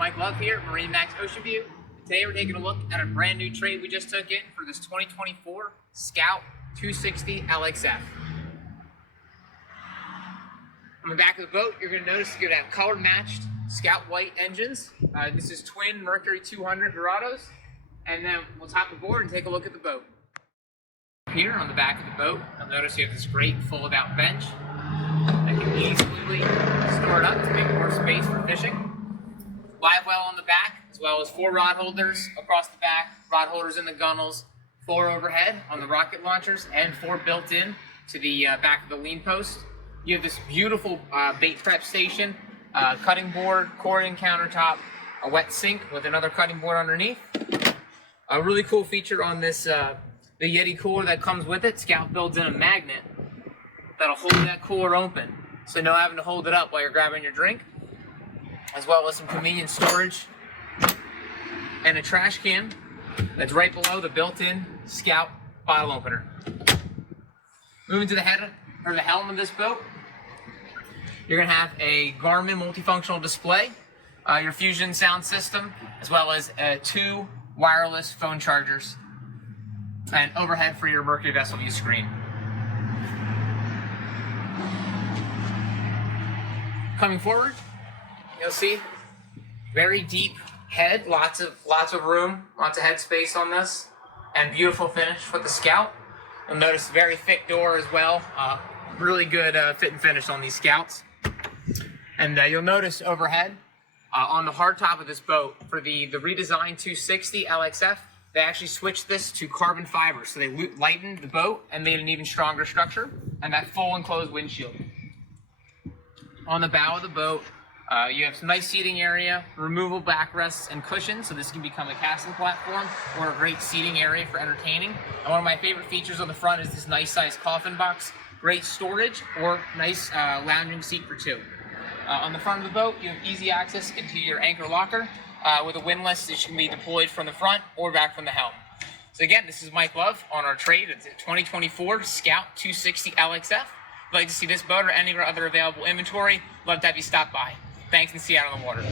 Mike Love here at MarineMax Ocean View. Today we're taking a look at a brand new trade we just took in for this 2024 Scout 260 LXF. On the back of the boat, you're going to notice you're going to have color matched Scout white engines. This is twin Mercury 200 Dorados. And then we'll top the board and take a look at the boat. Here on the back of the boat, you'll notice you have this great folded out bench that can easily store it up to make more space for fishing. Live well on the back, as well as 4 rod holders across the back, rod holders in the gunnels, 4 overhead on the rocket launchers, and 4 built in to the back of the lean post. You have this beautiful bait prep station, cutting board, coring countertop, a wet sink with another cutting board underneath. A really cool feature on this, the Yeti cooler that comes with it, Scout builds in a magnet that'll hold that cooler open, so no having to hold it up while you're grabbing your drink, as well as some convenient storage and a trash can that's right below the built-in Scout bottle opener. Moving to the head or the helm of this boat, you're going to have a Garmin multifunctional display, your Fusion sound system, as well as 2 wireless phone chargers, and overhead for your Mercury vessel view screen. Coming forward, you'll see very deep head, lots of room, lots of head space on this, and beautiful finish with the Scout. You'll notice very thick door as well. Really good fit and finish on these Scouts. And you'll notice overhead on the hard top of this boat for the redesigned 260 LXF, they actually switched this to carbon fiber, so they lightened the boat and made an even stronger structure, and that full enclosed windshield. On the bow of the boat, you have some nice seating area, removable backrests and cushions, so this can become a casting platform or a great seating area for entertaining. And one of my favorite features on the front is this nice sized coffin box, great storage, or nice lounging seat for 2. On the front of the boat, you have easy access into your anchor locker with a windlass that can be deployed from the front or back from the helm. So again, this is Mike Love on our trade. It's a 2024 Scout 260 LXF. If you'd like to see this boat or any of our other available inventory, love to have you stop by. Thanks, and see you out on the water.